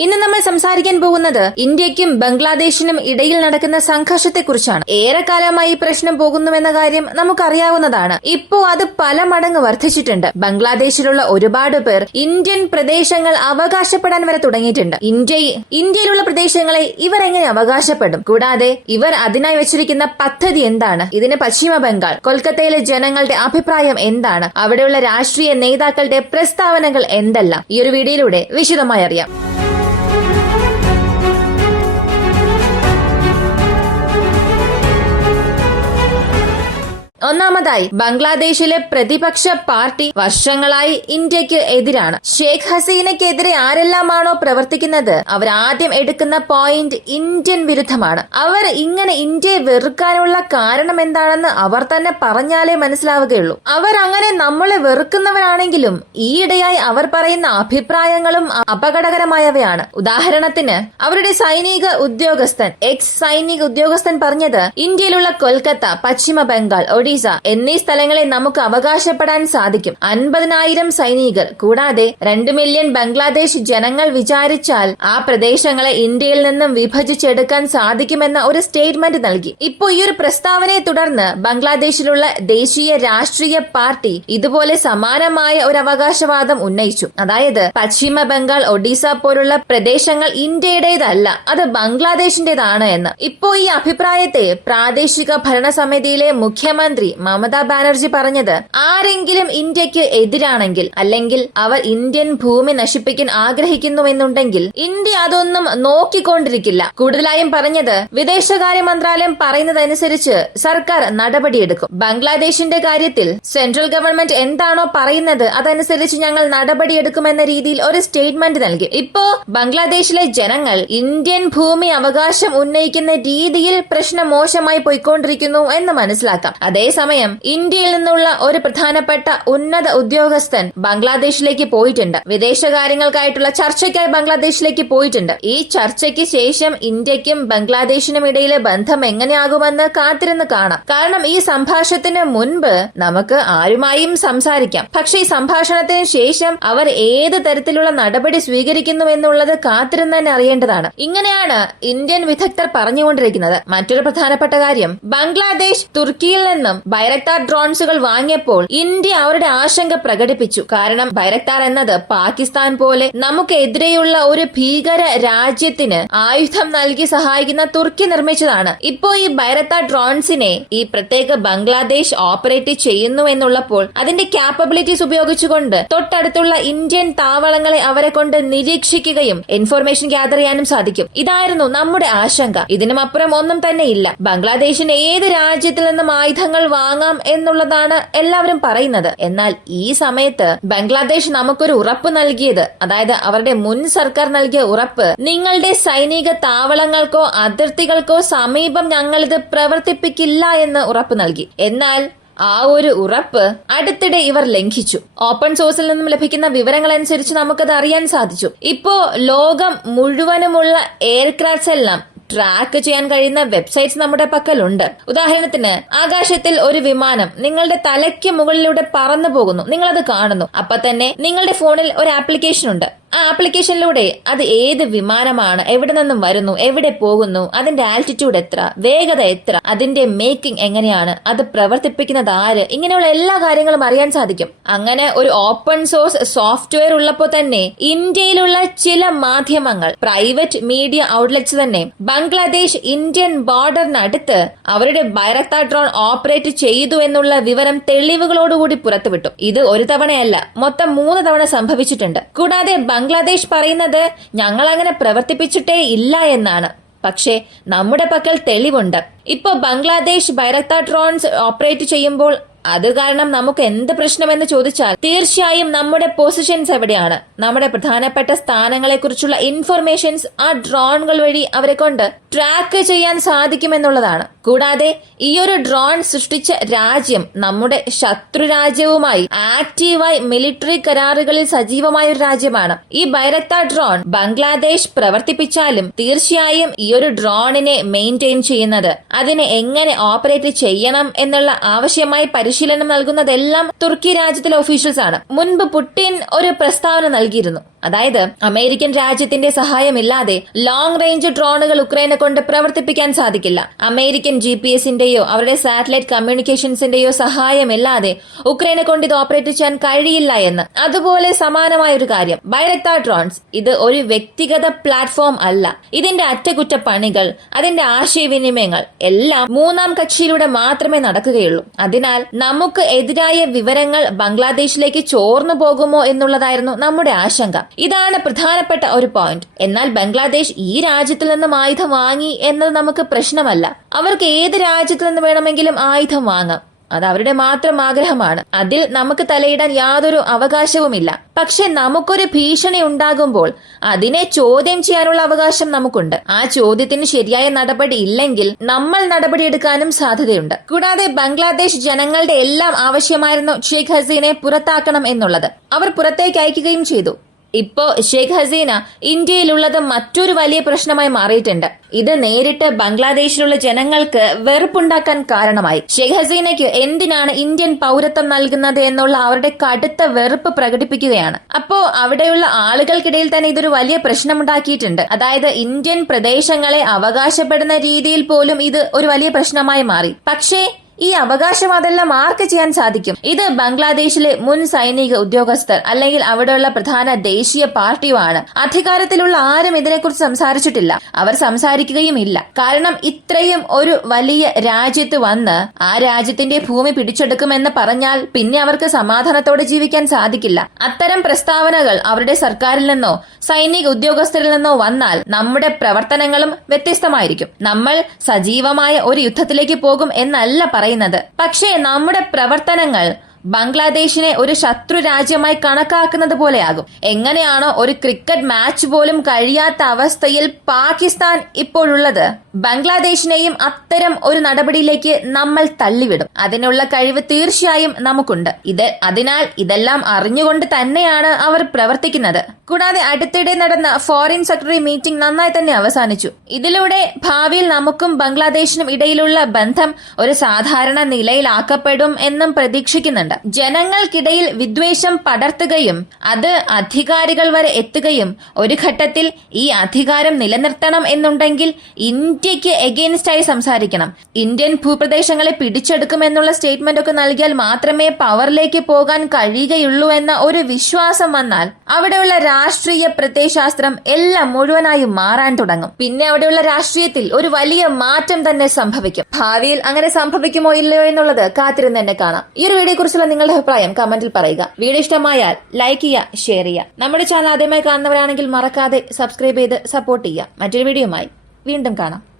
ഇന്ന് നമ്മൾ സംസാരിക്കാൻ പോകുന്നത് ഇന്ത്യക്കും ബംഗ്ലാദേശിനും ഇടയിൽ നടക്കുന്ന സംഘർഷത്തെക്കുറിച്ചാണ്. ഏറെക്കാലമായി ഈ പ്രശ്നം പോകുന്നുവെന്ന കാര്യം നമുക്കറിയാവുന്നതാണ്. ഇപ്പോ അത് പല മടങ്ങ് വർദ്ധിച്ചിട്ടുണ്ട്. ബംഗ്ലാദേശിലുള്ള ഒരുപാട് പേർ ഇന്ത്യൻ പ്രദേശങ്ങൾ അവകാശപ്പെടാൻ വരെ തുടങ്ങിയിട്ടുണ്ട്. ഇന്ത്യയിലുള്ള പ്രദേശങ്ങളെ ഇവർ എങ്ങനെ അവകാശപ്പെടും? കൂടാതെ ഇവർ അതിനായി വെച്ചിരിക്കുന്ന പദ്ധതി എന്താണ്? ഇതിന് പശ്ചിമ ബംഗാൾ, കൊൽക്കത്തയിലെ ജനങ്ങളുടെ അഭിപ്രായം എന്താണ്? അവിടെയുള്ള രാഷ്ട്രീയ നേതാക്കളുടെ പ്രസ്താവനകൾ എന്തെല്ലാം ഈ ഒരു വീഡിയോയിലൂടെ വിശദമായി അറിയാം. ഒന്നാമതായി, ബംഗ്ലാദേശിലെ പ്രതിപക്ഷ പാർട്ടി വർഷങ്ങളായി ഇന്ത്യക്ക് എതിരാണ്. ഷേഖ് ഹസീനയ്ക്കെതിരെ ആരെല്ലാമാണോ പ്രവർത്തിക്കുന്നത് അവർ ആദ്യം എടുക്കുന്ന പോയിന്റ് ഇന്ത്യൻ വിരുദ്ധമാണ്. അവർ ഇങ്ങനെ ഇന്ത്യയെ വെറുക്കാനുള്ള കാരണം എന്താണെന്ന് അവർ തന്നെ പറഞ്ഞാലേ മനസ്സിലാവുകയുള്ളൂ. അവർ അങ്ങനെ നമ്മളെ വെറുക്കുന്നവരാണെങ്കിലും ഈയിടെയായി അവർ പറയുന്ന അഭിപ്രായങ്ങളും അപകടകരമായവയാണ്. ഉദാഹരണത്തിന്, അവരുടെ സൈനിക ഉദ്യോഗസ്ഥൻ പറഞ്ഞത് ഇന്ത്യയിലുള്ള കൊൽക്കത്ത, പശ്ചിമ ബംഗാൾ, ഒഡീസ എന്നീ സ്ഥലങ്ങളെ നമുക്ക് അവകാശപ്പെടാൻ സാധിക്കും. 50,000 സൈനികർ കൂടാതെ 2 മില്യൺ ബംഗ്ലാദേശ് ജനങ്ങൾ വിചാരിച്ചാൽ ആ പ്രദേശങ്ങളെ ഇന്ത്യയിൽ നിന്നും വിഭജിച്ചെടുക്കാൻ സാധിക്കുമെന്ന ഒരു സ്റ്റേറ്റ്മെന്റ് നൽകി. ഇപ്പോ ഈ ഒരു പ്രസ്താവനയെ തുടർന്ന് ബംഗ്ലാദേശിലുള്ള ദേശീയ രാഷ്ട്രീയ പാർട്ടി ഇതുപോലെ സമാനമായ ഒരു അവകാശവാദം ഉന്നയിച്ചു. അതായത് പശ്ചിമ ബംഗാൾ, ഒഡീസ പോലുള്ള പ്രദേശങ്ങൾ ഇന്ത്യയുടേതല്ല, അത് ബംഗ്ലാദേശിന്റേതാണ് എന്ന്. ഇപ്പോ ഈ അഭിപ്രായത്തെ പ്രാദേശിക ഭരണസമിതിയിലെ മുഖ്യമന്ത്രി മമതാ ബാനർജി പറഞ്ഞത്, ആരെങ്കിലും ഇന്ത്യക്ക് എതിരാണെങ്കിൽ അല്ലെങ്കിൽ അവർ ഇന്ത്യൻ ഭൂമി നശിപ്പിക്കാൻ ആഗ്രഹിക്കുന്നുവെന്നുണ്ടെങ്കിൽ ഇന്ത്യ അതൊന്നും നോക്കിക്കൊണ്ടിരിക്കില്ല. കൂടുതലായും പറഞ്ഞത്, വിദേശകാര്യ മന്ത്രാലയം പറയുന്നതനുസരിച്ച് സർക്കാർ നടപടിയെടുക്കും. ബംഗ്ലാദേശിന്റെ കാര്യത്തിൽ സെൻട്രൽ ഗവൺമെന്റ് എന്താണോ പറയുന്നത് അതനുസരിച്ച് ഞങ്ങൾ നടപടിയെടുക്കുമെന്ന രീതിയിൽ ഒരു സ്റ്റേറ്റ്മെന്റ് നൽകി. ഇപ്പോ ബംഗ്ലാദേശിലെ ജനങ്ങൾ ഇന്ത്യൻ ഭൂമി അവകാശം ഉന്നയിക്കുന്ന രീതിയിൽ പ്രശ്നം മോശമായി പോയിക്കൊണ്ടിരിക്കുന്നു എന്ന് മനസ്സിലാക്കാം. അതേസമയം ഇന്ത്യയിൽ നിന്നുള്ള ഒരു പ്രധാനപ്പെട്ട ഉന്നത ഉദ്യോഗസ്ഥൻ ബംഗ്ലാദേശിലേക്ക് പോയിട്ടുണ്ട്. വിദേശകാര്യങ്ങൾക്കായിട്ടുള്ള ചർച്ചയ്ക്കായി ബംഗ്ലാദേശിലേക്ക് പോയിട്ടുണ്ട്. ഈ ചർച്ചയ്ക്ക് ശേഷം ഇന്ത്യക്കും ബംഗ്ലാദേശിനും ഇടയിലെ ബന്ധം എങ്ങനെയാകുമെന്ന് കാത്തിരുന്ന് കാണാം. കാരണം ഈ സംഭാഷണത്തിന് മുൻപ് നമുക്ക് ആരുമായും സംസാരിക്കാം. പക്ഷെ ഈ സംഭാഷണത്തിന് ശേഷം അവർ ഏത് തരത്തിലുള്ള നടപടി സ്വീകരിക്കുന്നു എന്നുള്ളത് കാത്തിരുന്ന് തന്നെ അറിയേണ്ടതാണ്. ഇങ്ങനെയാണ് ഇന്ത്യൻ വിദഗ്ധർ പറഞ്ഞുകൊണ്ടിരിക്കുന്നത്. മറ്റൊരു പ്രധാനപ്പെട്ട കാര്യം, ബംഗ്ലാദേശ് തുർക്കിയിൽ നിന്നും ബൈറക്താർ ഡ്രോൺസുകൾ വാങ്ങിയപ്പോൾ ഇന്ത്യ അവരുടെ ആശങ്ക പ്രകടിപ്പിച്ചു. കാരണം ബൈറക്താർ എന്നത് പാകിസ്ഥാൻ പോലെ നമുക്കെതിരെയുള്ള ഒരു ഭീകര രാജ്യത്തിന് ആയുധം നൽകി സഹായിക്കുന്ന തുർക്കി നിർമ്മിച്ചതാണ്. ഇപ്പോ ഈ ബൈറക്താർ ഡ്രോൺസിനെ ഈ പ്രത്യേക ബംഗ്ലാദേശ് ഓപ്പറേറ്റ് ചെയ്യുന്നു എന്നുള്ളപ്പോൾ അതിന്റെ ക്യാപ്പബിലിറ്റീസ് ഉപയോഗിച്ചുകൊണ്ട് തൊട്ടടുത്തുള്ള ഇന്ത്യൻ താവളങ്ങളെ അവരെ കൊണ്ട് നിരീക്ഷിക്കുകയും ഇൻഫർമേഷൻ ഗ്യാദർ ചെയ്യാനും സാധിക്കും. ഇതായിരുന്നു നമ്മുടെ ആശങ്ക. ഇതിനുമപ്പുറം ഒന്നും തന്നെ ഇല്ല. ബംഗ്ലാദേശിന് ഏത് രാജ്യത്തിൽ നിന്നും ആയുധങ്ങൾ വാങ്ങാം എന്നുള്ളതാണ് എല്ലാവരും പറയുന്നത്. എന്നാൽ ഈ സമയത്ത് ബംഗ്ലാദേശ് നമുക്കൊരു ഉറപ്പ് നൽകിയത്, അതായത് അവരുടെ മുൻ സർക്കാർ നൽകിയ ഉറപ്പ്, നിങ്ങളുടെ സൈനിക താവളങ്ങൾക്കോ അതിർത്തികൾക്കോ സമീപം ഞങ്ങളിത് പ്രവർത്തിപ്പിക്കില്ല എന്ന് ഉറപ്പ് നൽകി. എന്നാൽ ആ ഒരു ഉറപ്പ് അടുത്തിടെ ഇവർ ലംഘിച്ചു. ഓപ്പൺ സോഴ്സിൽ നിന്നും ലഭിക്കുന്ന വിവരങ്ങൾ അനുസരിച്ച് നമുക്കത് അറിയാൻ സാധിച്ചു. ഇപ്പോ ലോകം മുഴുവനുമുള്ള എയർക്രാഫ്റ്റ്സ് എല്ലാം ട്രാക്ക് ചെയ്യാൻ കഴിയുന്ന വെബ്സൈറ്റ്സ് നമ്മുടെ പക്കലുണ്ട്. ഉദാഹരണത്തിന്, ആകാശത്തിൽ ഒരു വിമാനം നിങ്ങളുടെ തലയ്ക്ക് മുകളിലൂടെ പറന്നു പോകുന്നു, നിങ്ങളത് കാണുന്നു. അപ്പൊ തന്നെ നിങ്ങളുടെ ഫോണിൽ ഒരു ആപ്ലിക്കേഷൻ ഉണ്ട്. ആ ആപ്ലിക്കേഷനിലൂടെ അത് ഏത് വിമാനമാണ്, എവിടെ നിന്നും വരുന്നു, എവിടെ പോകുന്നു, അതിന്റെ ആൾട്ടിറ്റ്യൂഡ് എത്ര, വേഗത എത്ര, അതിന്റെ മേക്കിംഗ് എങ്ങനെയാണ്, അത് പ്രവർത്തിപ്പിക്കുന്നത് ആര്, ഇങ്ങനെയുള്ള എല്ലാ കാര്യങ്ങളും അറിയാൻ സാധിക്കും. അങ്ങനെ ഒരു ഓപ്പൺ സോഴ്സ് സോഫ്റ്റ്വെയർ ഉള്ളപ്പോൾ തന്നെ ഇന്ത്യയിലുള്ള ചില മാധ്യമങ്ങൾ, പ്രൈവറ്റ് മീഡിയ ഔട്ട്ലെറ്റ്സ് തന്നെ ബംഗ്ലാദേശ് ഇന്ത്യൻ ബോർഡറിനടുത്ത് അവരുടെ ബൈറക്താർ ഡ്രോൺ ഓപ്പറേറ്റ് ചെയ്തു എന്നുള്ള വിവരം തെളിവുകളോടുകൂടി പുറത്തുവിട്ടു. ഇത് ഒരു തവണയല്ല, മൊത്തം 3 തവണ സംഭവിച്ചിട്ടുണ്ട്. കൂടാതെ ബംഗ്ലാദേശ് പറയുന്നത് ഞങ്ങൾ അങ്ങനെ പ്രവർത്തിപ്പിച്ചിട്ടേ ഇല്ല എന്നാണ്. പക്ഷേ നമ്മുടെ പക്കൽ തെളിവുണ്ട്. ഇപ്പോ ബംഗ്ലാദേശ് ബൈറക്താർ ഡ്രോൺസ് ഓപ്പറേറ്റ് ചെയ്യുമ്പോൾ അത് കാരണം നമുക്ക് എന്ത് പ്രശ്നമെന്ന് ചോദിച്ചാൽ തീർച്ചയായും നമ്മുടെ പൊസിഷൻസ് എവിടെയാണ്, നമ്മുടെ പ്രധാനപ്പെട്ട സ്ഥാനങ്ങളെ കുറിച്ചുള്ള ഇൻഫർമേഷൻസ് ആ ഡ്രോണുകൾ വഴി അവരെ കൊണ്ട് ട്രാക്ക് ചെയ്യാൻ സാധിക്കുമെന്നുള്ളതാണ്. കൂടാതെ ഈ ഒരു ഡ്രോൺ സൃഷ്ടിച്ച രാജ്യം നമ്മുടെ ശത്രു രാജ്യവുമായി ആക്റ്റീവായി മിലിറ്ററി കരാറുകളിൽ സജീവമായ ഒരു രാജ്യമാണ്. ഈ ബൈറക്താർ ഡ്രോൺ ബംഗ്ലാദേശ് പ്രവർത്തിപ്പിച്ചാലും തീർച്ചയായും ഈ ഒരു ഡ്രോണിനെ മെയിൻറ്റെയിൻ ചെയ്യുന്നത്, അതിനെ എങ്ങനെ ഓപ്പറേറ്റ് ചെയ്യണം എന്നുള്ള ആവശ്യമായി പരിശോധന പരിശീലനം നൽകുന്നതെല്ലാം തുർക്കി രാജ്യത്തിലെ ഒഫീഷ്യൽസ് ആണ്. മുൻപ് പുടിൻ ഒരു പ്രസ്താവന നൽകിയിരുന്നു. അതായത് അമേരിക്കൻ രാജ്യത്തിന്റെ സഹായമില്ലാതെ ലോങ് റേഞ്ച് ഡ്രോണുകൾ ഉക്രൈനെ കൊണ്ട് പ്രവർത്തിപ്പിക്കാൻ സാധിക്കില്ല. അമേരിക്കൻ GPS-ന്റെയോ അവരുടെ സാറ്റലൈറ്റ് കമ്മ്യൂണിക്കേഷൻസിന്റെയോ സഹായമില്ലാതെ ഉക്രൈനെ കൊണ്ട് ഇത് ഓപ്പറേറ്റ് ചെയ്യാൻ കഴിയില്ല എന്ന്. അതുപോലെ സമാനമായ ഒരു കാര്യം ബൈറക്താർ ഡ്രോൺസ്. ഇത് ഒരു വ്യക്തിഗത പ്ലാറ്റ്ഫോം അല്ല. ഇതിന്റെ അറ്റകുറ്റപ്പണികൾ, അതിന്റെ ആശയവിനിമയങ്ങൾ എല്ലാം മൂന്നാം കക്ഷിയിലൂടെ മാത്രമേ നടക്കുകയുള്ളൂ. അതിനാൽ നമുക്ക് എതിരായ വിവരങ്ങൾ ബംഗ്ലാദേശിലേക്ക് ചോർന്നു പോകുമോ എന്നുള്ളതായിരുന്നു നമ്മുടെ ആശങ്ക. ഇതാണ് പ്രധാനപ്പെട്ട ഒരു പോയിന്റ്. എന്നാൽ ബംഗ്ലാദേശ് ഈ രാജ്യത്തിൽ നിന്നും ആയുധം വാങ്ങി എന്നത് നമുക്ക് പ്രശ്നമല്ല. അവർക്ക് ഏത് രാജ്യത്തിൽ നിന്ന് വേണമെങ്കിലും ആയുധം വാങ്ങാം. അത് അവരുടെ മാത്രം ആഗ്രഹമാണ്. അതിൽ നമുക്ക് തലയിടാൻ യാതൊരു അവകാശവുമില്ല. പക്ഷെ നമുക്കൊരു ഭീഷണി ഉണ്ടാകുമ്പോൾ അതിനെ ചോദ്യം ചെയ്യാനുള്ള അവകാശം നമുക്കുണ്ട്. ആ ചോദ്യത്തിന് ശരിയായ നടപടി ഇല്ലെങ്കിൽ നമ്മൾ നടപടിയെടുക്കാനും സാധ്യതയുണ്ട്. കൂടാതെ ബംഗ്ലാദേശ് ജനങ്ങളുടെ എല്ലാം ആവശ്യമായിരുന്നു ഷെയ്ഖ് ഹസീനയെ പുറത്താക്കണം എന്നുള്ളത്. അവർ പുറത്തേക്ക് അയക്കുകയും ചെയ്തു. ഇപ്പോ ഷെയ്ഖ് ഹസീന ഇന്ത്യയിലുള്ളത് മറ്റൊരു വലിയ പ്രശ്നമായി മാറിയിട്ടുണ്ട്. ഇത് നേരിട്ട് ബംഗ്ലാദേശിലുള്ള ജനങ്ങൾക്ക് വെറുപ്പുണ്ടാക്കാൻ കാരണമായി. ഷെയ്ഖ് ഹസീനയ്ക്ക് എന്തിനാണ് ഇന്ത്യൻ പൗരത്വം നൽകുന്നത് എന്നുള്ള അവരുടെ കടുത്ത വെറുപ്പ് പ്രകടിപ്പിക്കുകയാണ്. അപ്പോ അവിടെയുള്ള ആളുകൾക്കിടയിൽ തന്നെ ഇതൊരു വലിയ പ്രശ്നമുണ്ടാക്കിയിട്ടുണ്ട്. അതായത് ഇന്ത്യൻ പ്രദേശങ്ങളെ അവകാശപ്പെടുന്ന രീതിയിൽ പോലും ഇത് ഒരു വലിയ പ്രശ്നമായി മാറി. പക്ഷേ ഈ അവകാശം അതെല്ലാം ആർക്ക് ചെയ്യാൻ സാധിക്കും? ഇത് ബംഗ്ലാദേശിലെ മുൻ സൈനിക ഉദ്യോഗസ്ഥർ അല്ലെങ്കിൽ അവിടെയുള്ള പ്രധാന ദേശീയ പാർട്ടിയുമാണ്. അധികാരത്തിലുള്ള ആരും ഇതിനെക്കുറിച്ച് സംസാരിച്ചിട്ടില്ല. അവർ സംസാരിക്കുകയുമില്ല. കാരണം ഇത്രയും ഒരു വലിയ രാജ്യത്ത് വന്ന് ആ രാജ്യത്തിന്റെ ഭൂമി പിടിച്ചെടുക്കുമെന്ന് പറഞ്ഞാൽ പിന്നെ അവർക്ക് സമാധാനത്തോടെ ജീവിക്കാൻ സാധിക്കില്ല. അത്തരം പ്രസ്താവനകൾ അവരുടെ സർക്കാരിൽ നിന്നോ സൈനിക ഉദ്യോഗസ്ഥരിൽ നിന്നോ വന്നാൽ നമ്മുടെ പ്രവർത്തനങ്ങളും വ്യത്യസ്തമായിരിക്കും. നമ്മൾ സജീവമായ ഒരു യുദ്ധത്തിലേക്ക് പോകും എന്നല്ല പറയുന്നത്. പക്ഷേ നമ്മുടെ പ്രവർത്തനങ്ങൾ ബംഗ്ലാദേശിനെ ഒരു ശത്രു രാജ്യമായി കണക്കാക്കുന്നത് പോലെയാകും. എങ്ങനെയാണോ ഒരു ക്രിക്കറ്റ് മാച്ച് പോലും കഴിയാത്ത അവസ്ഥയിൽ പാകിസ്ഥാൻ ഇപ്പോഴുള്ളത്, ബംഗ്ലാദേശിനെയും അത്തരം ഒരു നടപടിയിലേക്ക് നമ്മൾ തള്ളിവിടും. അതിനുള്ള കഴിവ് തീർച്ചയായും നമുക്കുണ്ട്. അതിനാൽ ഇതെല്ലാം അറിഞ്ഞുകൊണ്ട് തന്നെയാണ് അവർ പ്രവർത്തിക്കുന്നത്. കൂടാതെ അടുത്തിടെ നടന്ന ഫോറിൻ സെക്രട്ടറി മീറ്റിംഗ് നന്നായി തന്നെ അവസാനിച്ചു. ഇതിലൂടെ ഭാവിയിൽ നമുക്കും ബംഗ്ലാദേശിനും ഇടയിലുള്ള ബന്ധം ഒരു സാധാരണ നിലയിലാക്കപ്പെടും എന്നും പ്രതീക്ഷിക്കുന്നുണ്ട്. ജനങ്ങൾക്കിടയിൽ വിദ്വേഷം പടർത്തുകയും അത് അധികാരികൾ വരെ എത്തുകയും ഒരു ഘട്ടത്തിൽ ഈ അധികാരം നിലനിർത്തണം എന്നുണ്ടെങ്കിൽ ഇന്ത്യക്ക് എഗെയിൻസ്റ്റായി സംസാരിക്കണം. ഇന്ത്യൻ ഭൂപ്രദേശങ്ങളെ പിടിച്ചെടുക്കുമെന്നുള്ള സ്റ്റേറ്റ്മെന്റ് ഒക്കെ നൽകിയാൽ മാത്രമേ പവറിലേക്ക് പോകാൻ കഴിയുകയുള്ളൂ എന്ന ഒരു വിശ്വാസം വന്നാൽ അവിടെയുള്ള രാഷ്ട്രീയ പ്രത്യയശാസ്ത്രം എല്ലാം മുഴുവനായും മാറാൻ തുടങ്ങും. പിന്നെ അവിടെയുള്ള രാഷ്ട്രീയത്തിൽ ഒരു വലിയ മാറ്റം തന്നെ സംഭവിക്കും. ഭാവിയിൽ അങ്ങനെ സംഭവിക്കുമോ ഇല്ലയോ എന്നുള്ളത് കാത്തിരുന്ന് തന്നെ കാണാം. ഈ ഒരു വീഡിയോയെ കുറിച്ചുള്ള നിങ്ങളുടെ അഭിപ്രായം കമന്റിൽ പറയുക. വീഡിയോ ഇഷ്ടമായാൽ ലൈക്ക് ചെയ്യുക, ഷെയർ ചെയ്യുക. നമ്മുടെ ചാനൽ ആദ്യമായി കാണുന്നവരാണെങ്കിൽ മറക്കാതെ സബ്സ്ക്രൈബ് ചെയ്ത് സപ്പോർട്ട് ചെയ്യുക. മറ്റൊരു വീഡിയോയുമായി വീണ്ടും കാണാം.